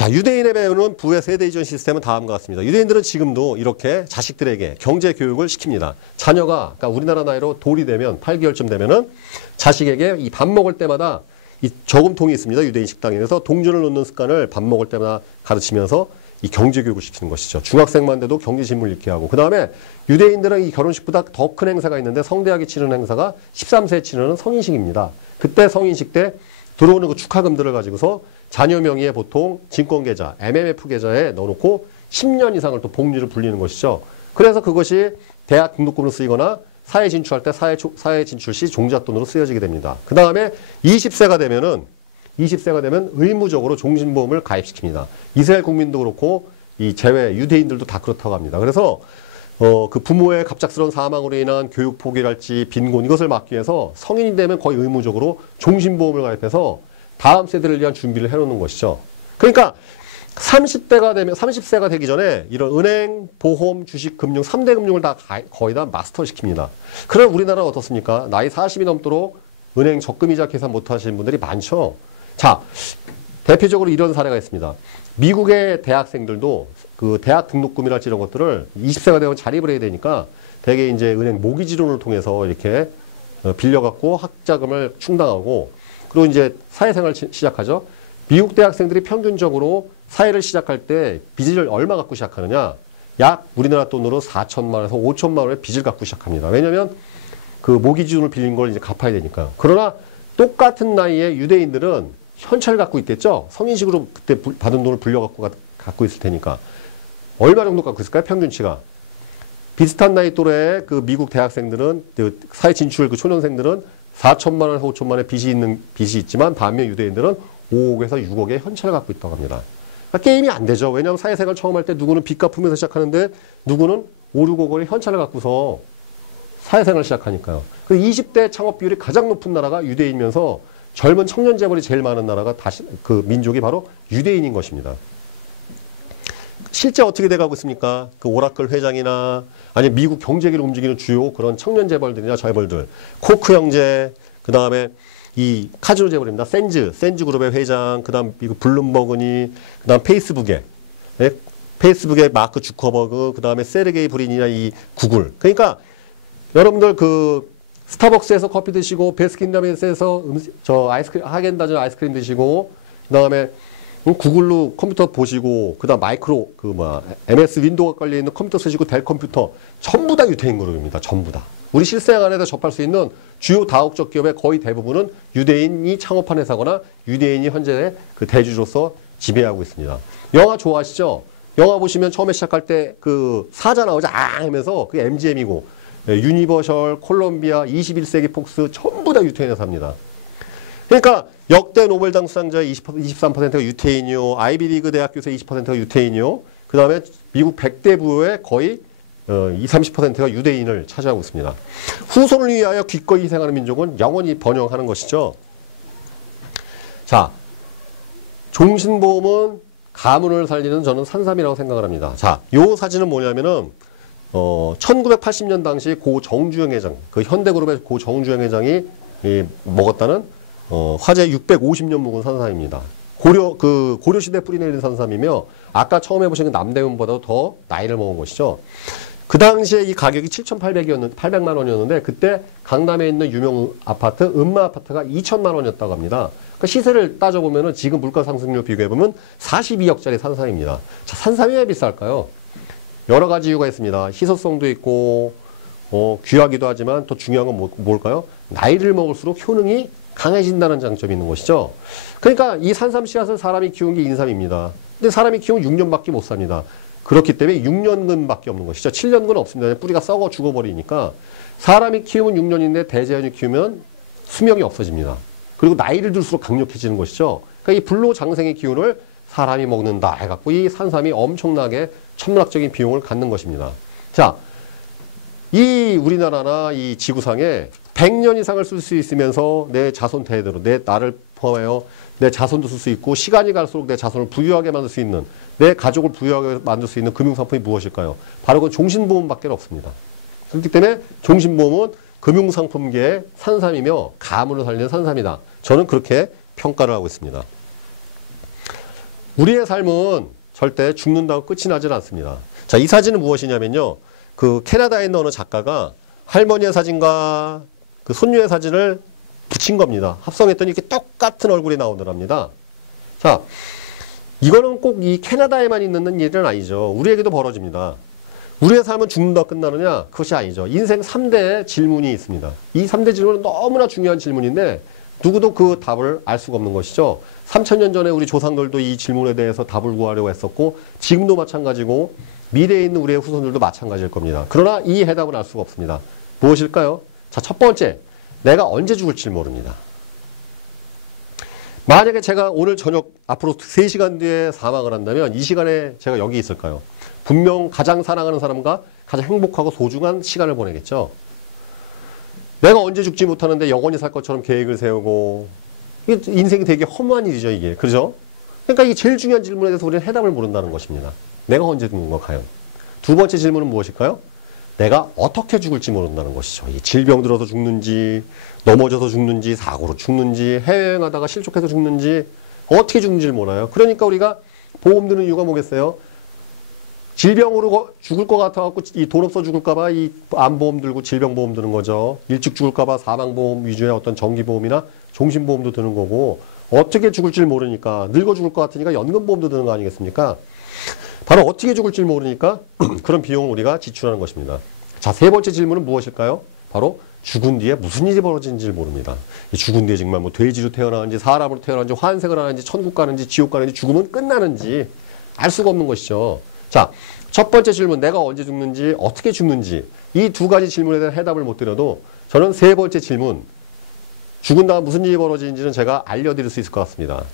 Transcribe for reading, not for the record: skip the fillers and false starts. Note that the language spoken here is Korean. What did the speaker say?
자, 유대인에 배우는 부의 세대 이전 시스템은 다음과 같습니다. 유대인들은 지금도 이렇게 자식들에게 경제 교육을 시킵니다. 자녀가, 그러니까 우리나라 나이로 돌이 되면 8개월쯤 되면은 자식에게 이 밥 먹을 때마다 이 저금통이 있습니다. 유대인 식당에. 그래서 동전을 넣는 습관을 밥 먹을 때마다 가르치면서 이 경제 교육을 시키는 것이죠. 중학생만 돼도 경제 지문을 읽게 하고. 그 다음에 유대인들은 이 결혼식보다 더 큰 행사가 있는데 성대하게 치르는 행사가 13세에 치르는 성인식입니다. 그때 성인식 때 들어오는 그 축하금들을 가지고서 자녀 명의의 보통 증권계좌, MMF 계좌에 넣어놓고 10년 이상을 또 복리를 불리는 것이죠. 그래서 그것이 대학 등록금으로 쓰이거나 사회 진출할 때 사회 진출 시 종잣돈으로 쓰여지게 됩니다. 그 다음에 20세가 되면 의무적으로 종신보험을 가입시킵니다. 이스라엘 국민도 그렇고 이 제외 유대인들도 다 그렇다고 합니다. 그래서 그 부모의 갑작스러운 사망으로 인한 교육 포기랄지 빈곤 이것을 막기 위해서 성인이 되면 거의 의무적으로 종신보험을 가입해서 다음 세대를 위한 준비를 해놓는 것이죠. 그러니까 30세가 되기 전에 이런 은행, 보험, 주식, 금융 3대 금융을 다 거의 다 마스터시킵니다. 그럼 우리나라는 어떻습니까? 나이 40이 넘도록 은행 적금이자 계산 못하시는 분들이 많죠. 자, 대표적으로 이런 사례가 있습니다. 미국의 대학생들도 그 대학 등록금이랄지 이런 것들을 20세가 되면 자립을 해야 되니까 대개 이제 은행 모기지론을 통해서 이렇게 빌려갖고 학자금을 충당하고 그리고 이제 사회생활 시작하죠. 미국 대학생들이 평균적으로 사회를 시작할 때 빚을 얼마 갖고 시작하느냐? 약 우리나라 돈으로 4천만 원에서 5천만 원의 빚을 갖고 시작합니다. 왜냐하면 그 모기지론을 빌린 걸 이제 갚아야 되니까. 그러나 똑같은 나이에 유대인들은 현찰을 갖고 있겠죠. 성인식으로 그때 받은 돈을 갖고 있을 테니까. 얼마 정도 갖고 있을까요? 평균치가. 비슷한 나이 또래의 그 미국 대학생들은 그 사회 진출 그 초년생들은 4천만 원에서 5천만 원의 빚이 있지만 반면 유대인들은 5억에서 6억의 현찰을 갖고 있다고 합니다. 그러니까 게임이 안 되죠. 왜냐하면 사회생활 처음 할 때 누구는 빚 갚으면서 시작하는데 누구는 5, 6억 원의 현찰을 갖고서 사회생활을 시작하니까요. 그 20대 창업 비율이 가장 높은 나라가 유대인이면서 젊은 청년 재벌이 제일 많은 나라가 그 민족이 바로 유대인인 것입니다. 실제 어떻게 돼가고 있습니까? 그 오라클 회장이나 아니면 미국 경제계를 움직이는 주요 그런 청년 재벌들이나 재벌들, 코크 형제, 그 다음에 이 카지노 재벌입니다. 센즈 그룹의 회장, 그 다음 미국 블룸버그니, 그 다음 페이스북의 마크 주커버그, 그 다음에 세르게이 브린이나 이 구글. 그러니까 여러분들 그 스타벅스에서 커피 드시고 베스킨라빈스에서 하겐다즈 아이스크림 드시고 그 다음에 구글로 컴퓨터 보시고 그다음 마이크로 MS 윈도우가 깔려 있는 컴퓨터 쓰시고 델 컴퓨터 전부 다 유대인 그룹입니다. 전부 다. 우리 실생활에서 접할 수 있는 주요 다국적 기업의 거의 대부분은 유대인이 창업한 회사거나 유대인이 현재 그 대주주로서 지배하고 있습니다. 영화 좋아하시죠? 영화 보시면 처음에 시작할 때 그 사자 나오자 하면서 그게 MGM이고 유니버셜, 콜롬비아, 21세기 폭스 전부 다 유대인 회사입니다. 그러니까 역대 노벨당 수상자의 23%가 유태인이요. 아이비리그 대학교에서 20%가 유태인이요. 그 다음에 미국 100대 부의 거의 20-30%가 유대인을 차지하고 있습니다. 후손을 위하여 기꺼이 희생하는 민족은 영원히 번영하는 것이죠. 자, 종신보험은 가문을 살리는 저는 산삼이라고 생각을 합니다. 자, 요 사진은 뭐냐면은 1980년 당시 고 정주영 회장, 그 현대그룹의 고 정주영 회장이 먹었다는 화재 650년 묵은 산삼입니다. 고려시대 뿌리 내린 산삼이며 아까 처음에 보신 그 남대문보다도 더 나이를 먹은 것이죠. 그 당시에 이 가격이 800만 원이었는데 그때 강남에 있는 유명 아파트, 음마 아파트가 2천만 원이었다고 합니다. 그러니까 시세를 따져보면 지금 물가 상승률 비교해보면 42억짜리 산삼입니다. 자, 산삼이 왜 비쌀까요? 여러 가지 이유가 있습니다. 희소성도 있고 귀하기도 하지만 더 중요한 건 뭘까요? 나이를 먹을수록 효능이 강해진다는 장점이 있는 것이죠. 그러니까 이 산삼 씨앗을 사람이 키운 게 인삼입니다. 근데 사람이 키우면 6년밖에 못 삽니다. 그렇기 때문에 6년근밖에 없는 것이죠. 7년근 없습니다. 뿌리가 썩어 죽어버리니까 사람이 키우면 6년인데 대자연이 키우면 수명이 없어집니다. 그리고 나이를 들수록 강력해지는 것이죠. 그러니까 이 불로장생의 기운을 사람이 먹는다 해갖고 이 산삼이 엄청나게 천문학적인 비용을 갖는 것입니다. 자, 이 우리나라나 이 지구상에 100년 이상을 쓸 수 있으면서 내 자손 대대로 나를 포함하여 내 자손도 쓸 수 있고 시간이 갈수록 내 자손을 부유하게 만들 수 있는 내 가족을 부유하게 만들 수 있는 금융상품이 무엇일까요? 바로 그 종신보험밖에 없습니다. 그렇기 때문에 종신보험은 금융상품계의 산삼이며 가문을 살리는 산삼이다. 저는 그렇게 평가를 하고 있습니다. 우리의 삶은 절대 죽는다고 끝이 나질 않습니다. 자, 이 사진은 무엇이냐면요. 그 캐나다에 있는 어느 작가가 할머니의 사진과 그 손녀의 사진을 붙인 겁니다. 합성했더니 이렇게 똑같은 얼굴이 나오더랍니다. 자, 이거는 꼭 이 캐나다에만 있는 일은 아니죠. 우리에게도 벌어집니다. 우리의 삶은 죽는다고 끝나느냐? 그것이 아니죠. 인생 3대 질문이 있습니다. 이 3대 질문은 너무나 중요한 질문인데 누구도 그 답을 알 수가 없는 것이죠. 3000년 전에 우리 조상들도 이 질문에 대해서 답을 구하려고 했었고 지금도 마찬가지고 미래에 있는 우리의 후손들도 마찬가지일 겁니다. 그러나 이 해답은 알 수가 없습니다. 무엇일까요? 자, 첫 번째, 내가 언제 죽을지 모릅니다. 만약에 제가 오늘 저녁 앞으로 3시간 뒤에 사망을 한다면 이 시간에 제가 여기 있을까요? 분명 가장 사랑하는 사람과 가장 행복하고 소중한 시간을 보내겠죠. 내가 언제 죽지 못하는데 영원히 살 것처럼 계획을 세우고 인생이 되게 허무한 일이죠, 이게. 그죠? 그러니까 이게 제일 중요한 질문에 대해서 우리는 해답을 모른다는 것입니다. 내가 언제 죽는 거 과연? 두 번째 질문은 무엇일까요? 내가 어떻게 죽을지 모른다는 것이죠. 이 질병 들어서 죽는지, 넘어져서 죽는지, 사고로 죽는지, 해외여행하다가 실족해서 죽는지, 어떻게 죽는지를 몰라요. 그러니까 우리가 보험 드는 이유가 뭐겠어요? 질병으로 죽을 것 같아갖고 이 돈 없어 죽을까봐 이 암보험 들고 질병보험 드는 거죠. 일찍 죽을까봐 사망보험 위주의 어떤 정기보험이나 종신보험도 드는 거고, 어떻게 죽을지 모르니까 늙어 죽을 것 같으니까 연금보험도 드는 거 아니겠습니까? 바로 어떻게 죽을지 모르니까 그런 비용을 우리가 지출하는 것입니다. 자, 세 번째 질문은 무엇일까요? 바로 죽은 뒤에 무슨 일이 벌어지는지를 모릅니다. 죽은 뒤에 정말 뭐 돼지로 태어나는지 사람으로 태어나는지 환생을 하는지 천국 가는지 지옥 가는지 죽으면 끝나는지 알 수가 없는 것이죠. 자, 첫 번째 질문, 내가 언제 죽는지 어떻게 죽는지 이 두 가지 질문에 대한 해답을 못 드려도 저는 세 번째 질문, 죽은 다음 무슨 일이 벌어지는지는 제가 알려드릴 수 있을 것 같습니다.